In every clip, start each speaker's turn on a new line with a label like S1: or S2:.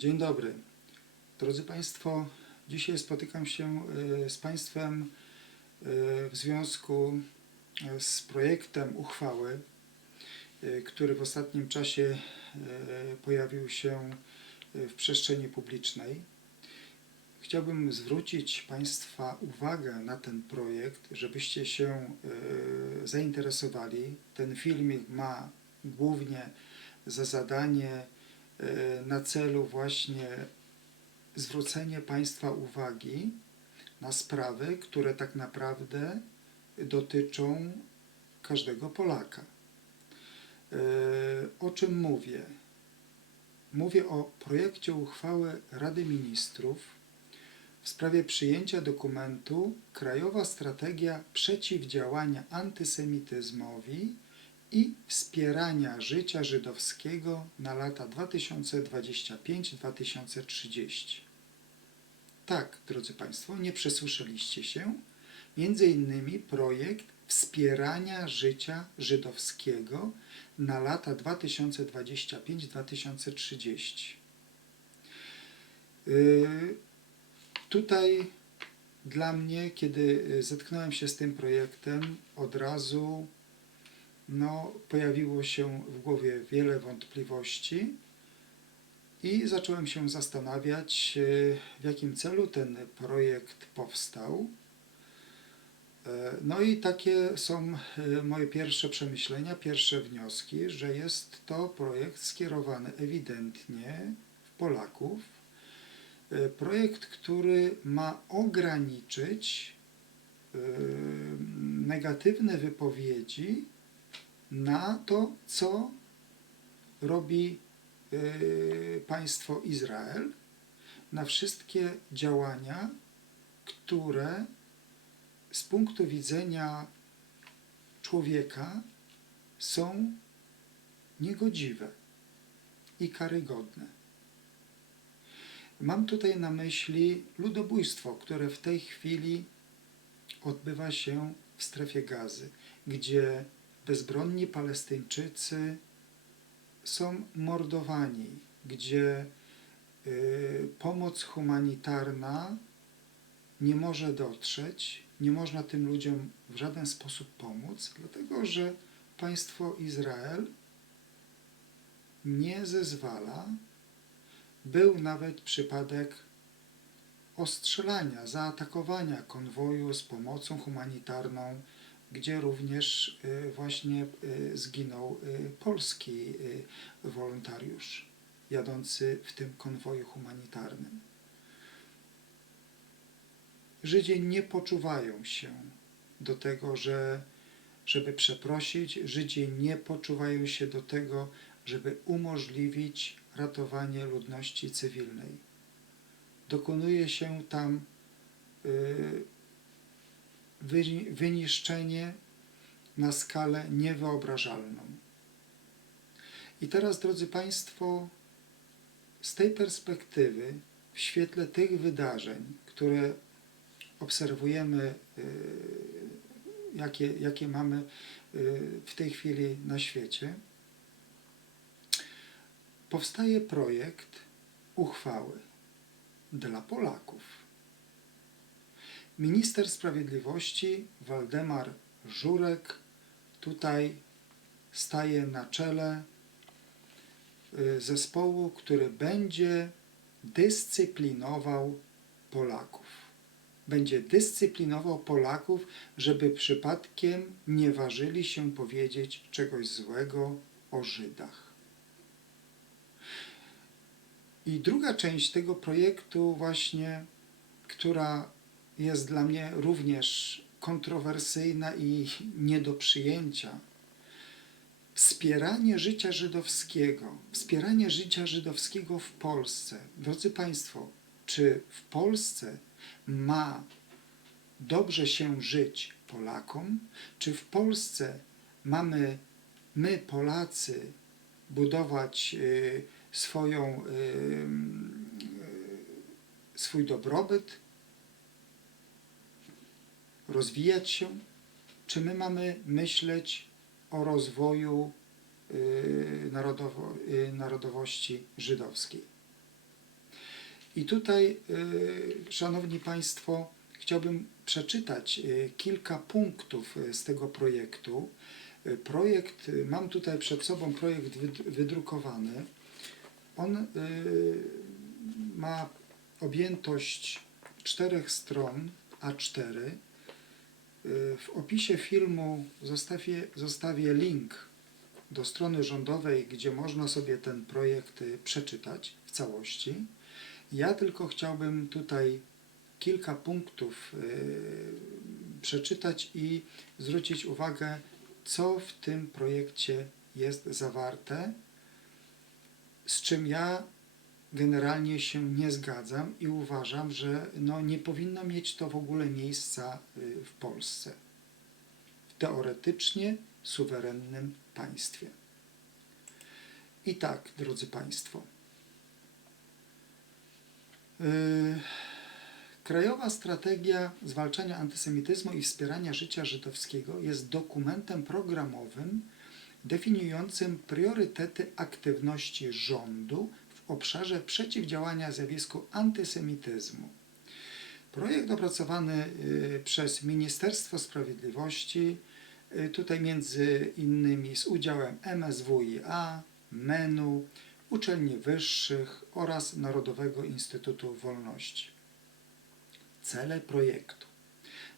S1: Dzień dobry. Drodzy Państwo, dzisiaj spotykam się y, z Państwem y, w związku y, z projektem uchwały, który w ostatnim czasie pojawił się w przestrzeni publicznej. Chciałbym zwrócić Państwa uwagę na ten projekt, żebyście się zainteresowali. Ten filmik ma głównie za zadanie na celu właśnie zwrócenie Państwa uwagi na sprawy, które tak naprawdę dotyczą każdego Polaka. Y, O czym mówię? Mówię o projekcie uchwały Rady Ministrów w sprawie przyjęcia dokumentu Krajowa Strategia Przeciwdziałania Antysemityzmowi i Wspierania Życia Żydowskiego na lata 2025-2030. Tak, drodzy Państwo, nie przesłyszeliście się. Między innymi projekt wspierania życia żydowskiego na lata 2025-2030. Yy, Tutaj dla mnie, kiedy y, zetknąłem się z tym projektem, od razu no, pojawiło się w głowie wiele wątpliwości i zacząłem się zastanawiać, y, w jakim celu ten projekt powstał. E, No i takie są y, moje pierwsze przemyślenia, pierwsze wnioski, że jest to projekt skierowany ewidentnie w Polaków, E, projekt, który ma ograniczyć e, negatywne wypowiedzi na to, co robi e, państwo Izrael, na wszystkie działania, które z punktu widzenia człowieka są niegodziwe i karygodne. Mam tutaj na myśli ludobójstwo, które w tej chwili odbywa się w strefie gazy, gdzie bezbronni Palestyńczycy są mordowani, gdzie y, pomoc humanitarna nie może dotrzeć, nie można tym ludziom w żaden sposób pomóc, dlatego że państwo Izrael nie zezwala. Był nawet przypadek ostrzelania, zaatakowania konwoju z pomocą humanitarną, gdzie również y, właśnie y, zginął y, polski wolontariusz jadący w tym konwoju humanitarnym. Żydzi nie poczuwają się do tego, że, żeby przeprosić, Żydzi nie poczuwają się do tego, żeby umożliwić ratowanie ludności cywilnej. Dokonuje się tam y, wy- wyniszczenie na skalę niewyobrażalną. I teraz, drodzy Państwo, z tej perspektywy, w świetle tych wydarzeń, które obserwujemy, y, jakie, jakie mamy y, w tej chwili na świecie, powstaje projekt uchwały dla Polaków. Minister Sprawiedliwości Waldemar Żurek tutaj staje na czele y, zespołu, który będzie dyscyplinował Polaków. Będzie dyscyplinował Polaków, żeby przypadkiem nie ważyli się powiedzieć czegoś złego o Żydach. I druga część tego projektu, właśnie, która jest dla mnie również kontrowersyjna i nie do przyjęcia. Wspieranie życia żydowskiego, wspieranie życia żydowskiego w Polsce. Drodzy Państwo, czy w Polsce ma dobrze się żyć Polakom? Czy w Polsce mamy my, Polacy, budować y, swoją, y, y, swój dobrobyt, rozwijać się? Czy my mamy myśleć o rozwoju y, narodowo, y, narodowości żydowskiej? I tutaj, y, Szanowni Państwo, chciałbym przeczytać kilka punktów z tego projektu. Projekt, mam tutaj przed sobą projekt wyd- wydrukowany. On ma objętość czterech stron A4. Y, W opisie filmu zostawię, zostawię link do strony rządowej, gdzie można sobie ten projekt y, przeczytać w całości. Ja tylko chciałbym tutaj kilka punktów y, przeczytać i zwrócić uwagę, co w tym projekcie jest zawarte, z czym ja generalnie się nie zgadzam i uważam, że no, nie powinno mieć to w ogóle miejsca y, w Polsce. W teoretycznie suwerennym państwie. I tak, drodzy Państwo. Yy, Krajowa Strategia Zwalczania Antysemityzmu i Wspierania Życia Żydowskiego jest dokumentem programowym definiującym priorytety aktywności rządu obszarze przeciwdziałania zjawisku antysemityzmu. Projekt opracowany y, przez Ministerstwo Sprawiedliwości, y, tutaj między innymi z udziałem MSWiA, MENU, uczelni wyższych oraz Narodowego Instytutu Wolności. Cele projektu: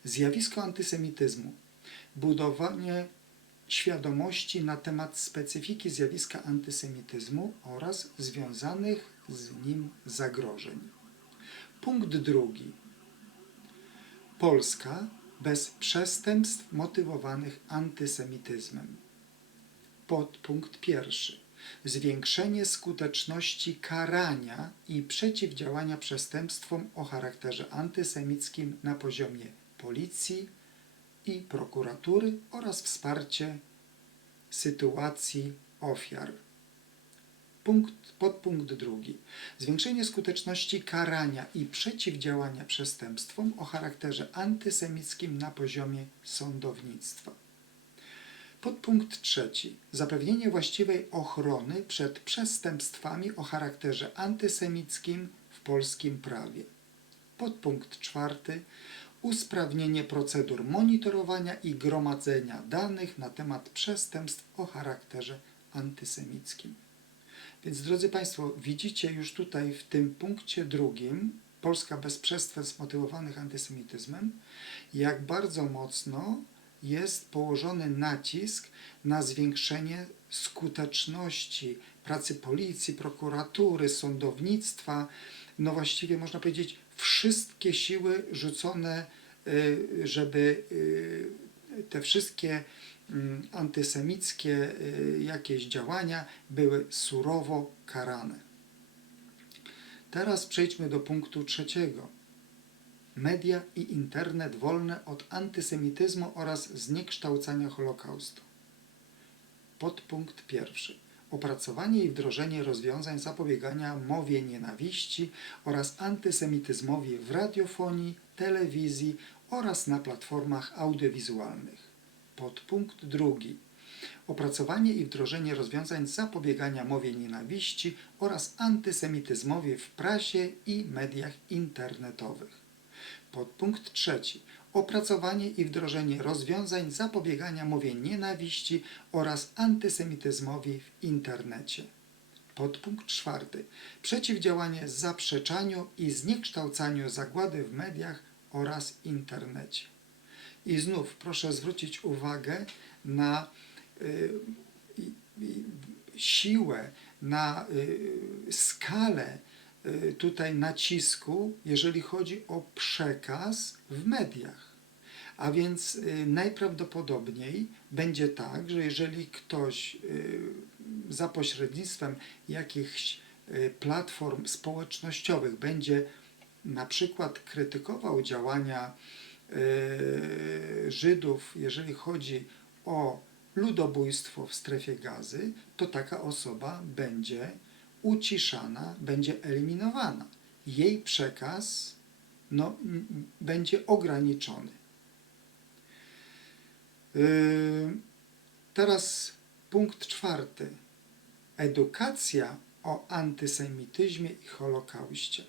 S1: zjawisko antysemityzmu, budowanie świadomości na temat specyfiki zjawiska antysemityzmu oraz związanych z nim zagrożeń. Punkt drugi. Polska bez przestępstw motywowanych antysemityzmem. Podpunkt pierwszy. Zwiększenie skuteczności karania i przeciwdziałania przestępstwom o charakterze antysemickim na poziomie policji i prokuratury oraz wsparcie sytuacji ofiar. Punkt, podpunkt drugi. Zwiększenie skuteczności karania i przeciwdziałania przestępstwom o charakterze antysemickim na poziomie sądownictwa. Podpunkt trzeci. Zapewnienie właściwej ochrony przed przestępstwami o charakterze antysemickim w polskim prawie. Podpunkt czwarty. Usprawnienie procedur monitorowania i gromadzenia danych na temat przestępstw o charakterze antysemickim. Więc drodzy Państwo, widzicie już tutaj w tym punkcie drugim, Polska bez przestępstw motywowanych antysemityzmem, jak bardzo mocno jest położony nacisk na zwiększenie skuteczności pracy policji, prokuratury, sądownictwa. No właściwie można powiedzieć, wszystkie siły rzucone, y, żeby y, te wszystkie mm, antysemickie y, jakieś działania były surowo karane. Teraz przejdźmy do punktu trzeciego. Media i internet wolne od antysemityzmu oraz zniekształcania Holokaustu. Podpunkt pierwszy. Opracowanie i wdrożenie rozwiązań zapobiegania mowie nienawiści oraz antysemityzmowi w radiofonii, telewizji oraz na platformach audiowizualnych. Podpunkt drugi. Opracowanie i wdrożenie rozwiązań zapobiegania mowie nienawiści oraz antysemityzmowi w prasie i mediach internetowych. Podpunkt trzeci. Opracowanie i wdrożenie rozwiązań zapobiegania mowie nienawiści oraz antysemityzmowi w internecie. Podpunkt czwarty. Przeciwdziałanie zaprzeczaniu i zniekształcaniu zagłady w mediach oraz internecie. I znów proszę zwrócić uwagę na y, i- siłę, na y, skalę y, tutaj nacisku, jeżeli chodzi o przekaz w mediach. A więc y, najprawdopodobniej będzie tak, że jeżeli ktoś y, za pośrednictwem jakichś y, platform społecznościowych będzie na przykład krytykował działania y, Żydów, jeżeli chodzi o ludobójstwo w strefie gazy, to taka osoba będzie uciszana, będzie eliminowana. Jej przekaz no, będzie ograniczony. Yy, Teraz punkt czwarty. Edukacja o antysemityzmie i Holokauście.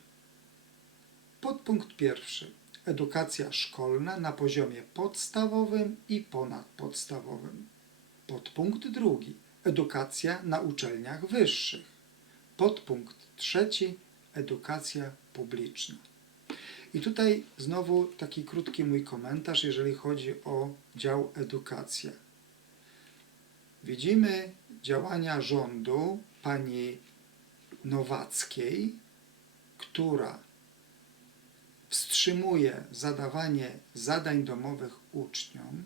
S1: Podpunkt pierwszy. Edukacja szkolna na poziomie podstawowym i ponadpodstawowym. Podpunkt drugi. Edukacja na uczelniach wyższych. Podpunkt trzeci. Edukacja publiczna. I tutaj znowu taki krótki mój komentarz, jeżeli chodzi o dział edukacja. Widzimy działania rządu pani Nowackiej, która wstrzymuje zadawanie zadań domowych uczniom,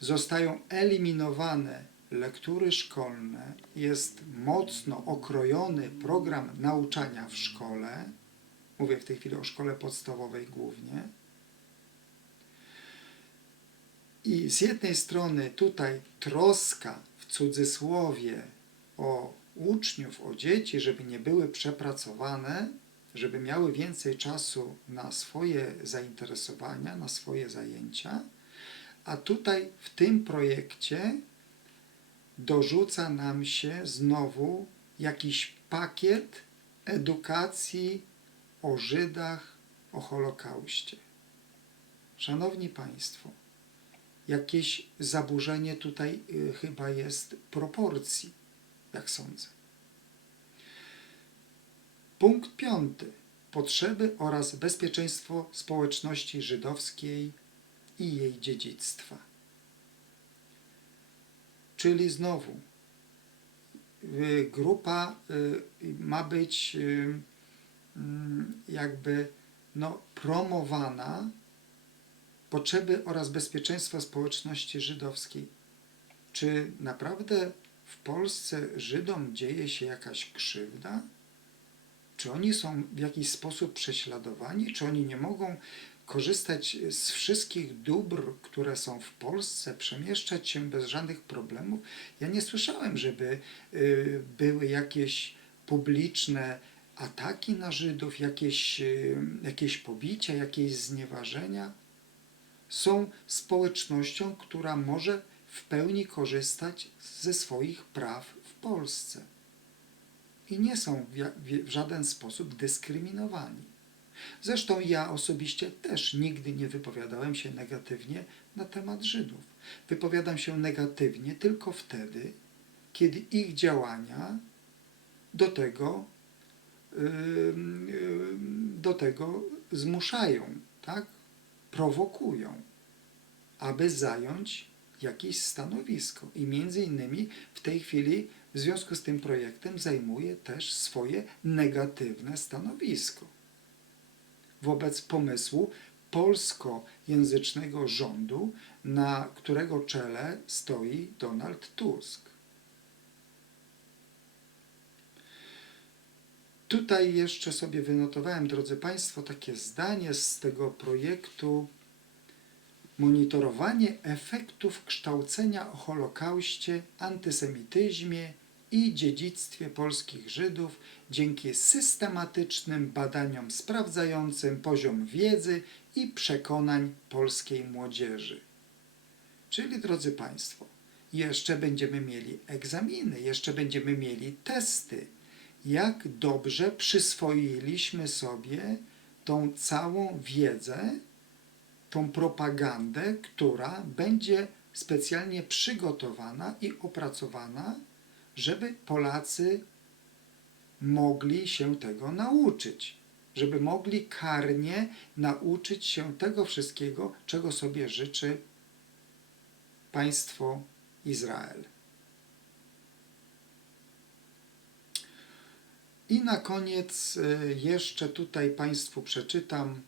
S1: zostają eliminowane lektury szkolne, jest mocno okrojony program nauczania w szkole, mówię w tej chwili o szkole podstawowej głównie. I z jednej strony tutaj troska w cudzysłowie o uczniów, o dzieci, żeby nie były przepracowane, żeby miały więcej czasu na swoje zainteresowania, na swoje zajęcia, a tutaj w tym projekcie dorzuca nam się znowu jakiś pakiet edukacji o Żydach, o Holokauście. Szanowni Państwo, jakieś zaburzenie tutaj y, chyba jest proporcji, jak sądzę. Punkt piąty. Potrzeby oraz bezpieczeństwo społeczności żydowskiej i jej dziedzictwa. Czyli znowu y, grupa y, ma być y, mm, jakby no, promowana potrzeby oraz bezpieczeństwa społeczności żydowskiej. Czy naprawdę w Polsce Żydom dzieje się jakaś krzywda? Czy oni są w jakiś sposób prześladowani? Czy oni nie mogą korzystać z wszystkich dóbr, które są w Polsce, przemieszczać się bez żadnych problemów? Ja nie słyszałem, żeby y, były jakieś publiczne ataki na Żydów, jakieś, y, jakieś pobicia, jakieś znieważenia. Są społecznością, która może w pełni korzystać ze swoich praw w Polsce i nie są w, żaden sposób dyskryminowani. Zresztą ja osobiście też nigdy nie wypowiadałem się negatywnie na temat Żydów. Wypowiadam się negatywnie tylko wtedy, kiedy ich działania do tego, do tego zmuszają, tak? prowokują, aby zająć jakieś stanowisko. I między innymi w tej chwili w związku z tym projektem zajmuje też swoje negatywne stanowisko wobec pomysłu polskojęzycznego rządu, na którego czele stoi Donald Tusk. Tutaj jeszcze sobie wynotowałem, drodzy Państwo, takie zdanie z tego projektu monitorowanie efektów kształcenia o Holokauście, antysemityzmie i dziedzictwie polskich Żydów dzięki systematycznym badaniom sprawdzającym poziom wiedzy i przekonań polskiej młodzieży. Czyli, drodzy Państwo, jeszcze będziemy mieli egzaminy, jeszcze będziemy mieli testy, jak dobrze przyswoiliśmy sobie tą całą wiedzę, tą propagandę, która będzie specjalnie przygotowana i opracowana, żeby Polacy mogli się tego nauczyć, żeby mogli karnie nauczyć się tego wszystkiego, czego sobie życzy państwo Izrael. I na koniec y, jeszcze tutaj Państwu przeczytam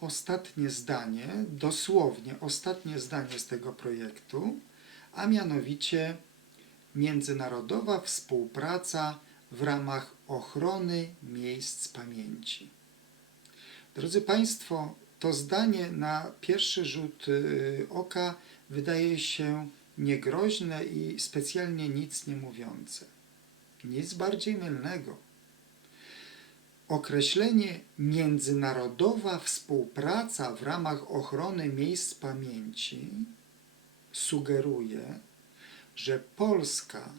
S1: ostatnie zdanie, dosłownie ostatnie zdanie z tego projektu, a mianowicie międzynarodowa współpraca w ramach ochrony miejsc pamięci. Drodzy Państwo, to zdanie na pierwszy rzut y, oka wydaje się niegroźne i specjalnie nic nie mówiące. Nic bardziej mylnego. Określenie międzynarodowa współpraca w ramach ochrony miejsc pamięci sugeruje, że Polska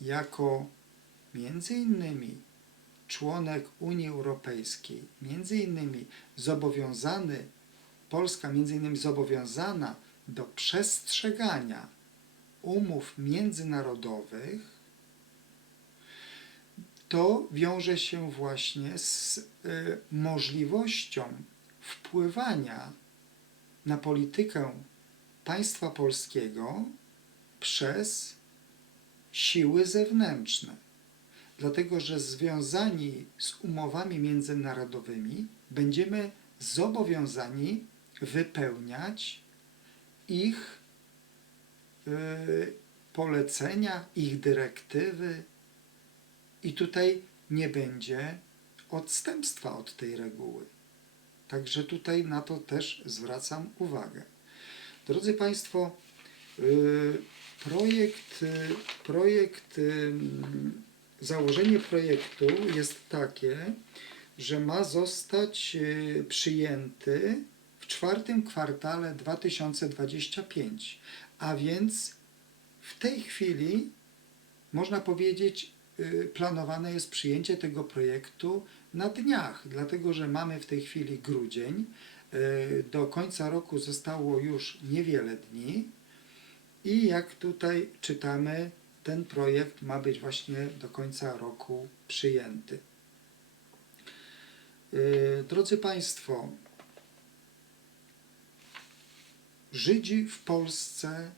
S1: jako między innymi członek Unii Europejskiej, między innymi zobowiązany, Polska między innymi zobowiązana do przestrzegania umów międzynarodowych, to wiąże się właśnie z y, możliwością wpływania na politykę państwa polskiego przez siły zewnętrzne. Dlatego, że związani z umowami międzynarodowymi będziemy zobowiązani wypełniać ich y, polecenia, ich dyrektywy, i tutaj nie będzie odstępstwa od tej reguły. Także tutaj na to też zwracam uwagę. Drodzy Państwo, y, projekt, y, projekt, y, założenie projektu jest takie, że ma zostać y, przyjęty w czwartym kwartale 2025, a więc w tej chwili można powiedzieć, planowane jest przyjęcie tego projektu na dniach, dlatego że mamy w tej chwili grudzień. Do końca roku zostało już niewiele dni i jak tutaj czytamy, ten projekt ma być właśnie do końca roku przyjęty. Y, Drodzy Państwo, Żydzi w Polsce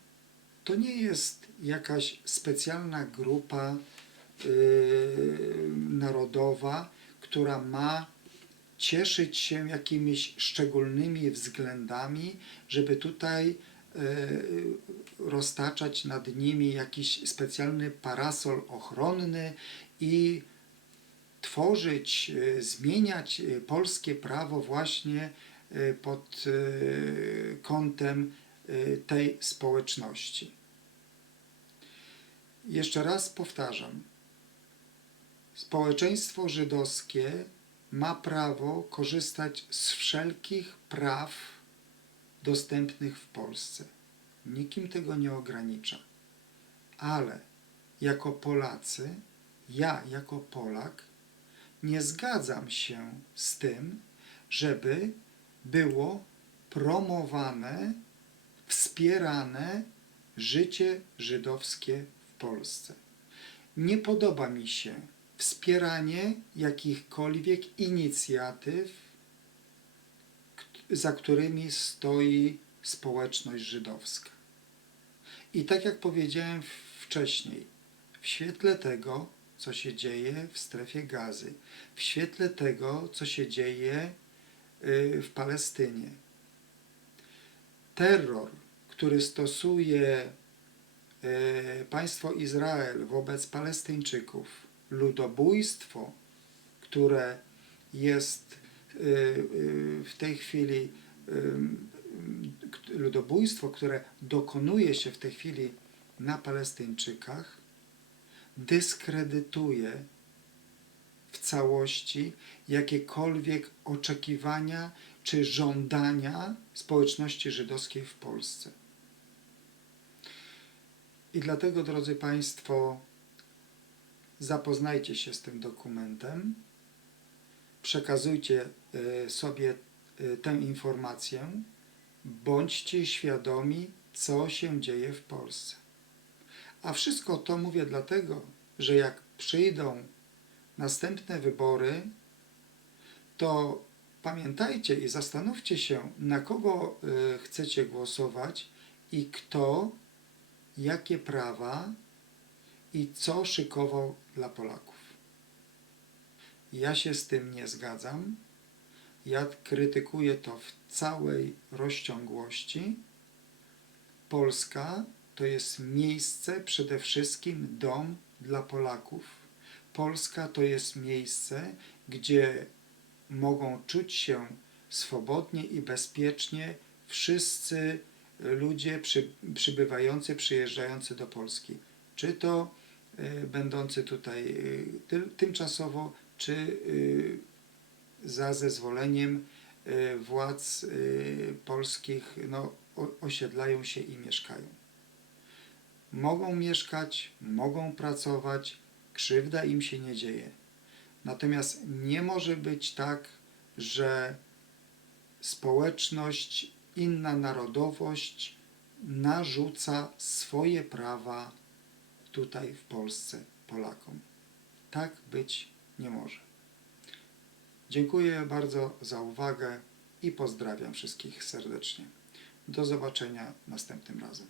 S1: to nie jest jakaś specjalna grupa y, narodowa, która ma cieszyć się jakimiś szczególnymi względami, żeby tutaj roztaczać nad nimi jakiś specjalny parasol ochronny i tworzyć, y, zmieniać y, polskie prawo właśnie pod kątem tej społeczności. Jeszcze raz powtarzam. Społeczeństwo żydowskie ma prawo korzystać z wszelkich praw dostępnych w Polsce. Nikim tego nie ogranicza. Ale jako Polacy, ja jako Polak, nie zgadzam się z tym, żeby było promowane, wspierane życie żydowskie w Polsce. Nie podoba mi się wspieranie jakichkolwiek inicjatyw, za którymi stoi społeczność żydowska. I tak jak powiedziałem wcześniej, w świetle tego, co się dzieje w strefie gazy, w świetle tego, co się dzieje y, w Palestynie, terror, który stosuje y, państwo Izrael wobec Palestyńczyków, ludobójstwo, które jest w tej chwili k- ludobójstwo, które dokonuje się w tej chwili na Palestyńczykach, dyskredytuje w całości jakiekolwiek oczekiwania czy żądania społeczności żydowskiej w Polsce. I dlatego, drodzy Państwo, zapoznajcie się z tym dokumentem, przekazujcie y, sobie y, tę informację, bądźcie świadomi, co się dzieje w Polsce. A wszystko to mówię dlatego, że jak przyjdą następne wybory, to pamiętajcie i zastanówcie się, na kogo y, chcecie głosować i kto, jakie prawa i co szykował dla Polaków. Ja się z tym nie zgadzam. Ja krytykuję to w całej rozciągłości. Polska to jest miejsce, przede wszystkim dom dla Polaków. Polska to jest miejsce, gdzie mogą czuć się swobodnie i bezpiecznie wszyscy ludzie przy, przybywający, przyjeżdżający do Polski. Czy to y, będący tutaj y, ty, tymczasowo, czy y, za zezwoleniem y, władz y, polskich no, osiedlają się i mieszkają. Mogą mieszkać, mogą pracować, krzywda im się nie dzieje. Natomiast nie może być tak, że społeczność, inna narodowość narzuca swoje prawa tutaj w Polsce Polakom. Tak być nie może. Dziękuję bardzo za uwagę i pozdrawiam wszystkich serdecznie. Do zobaczenia następnym razem.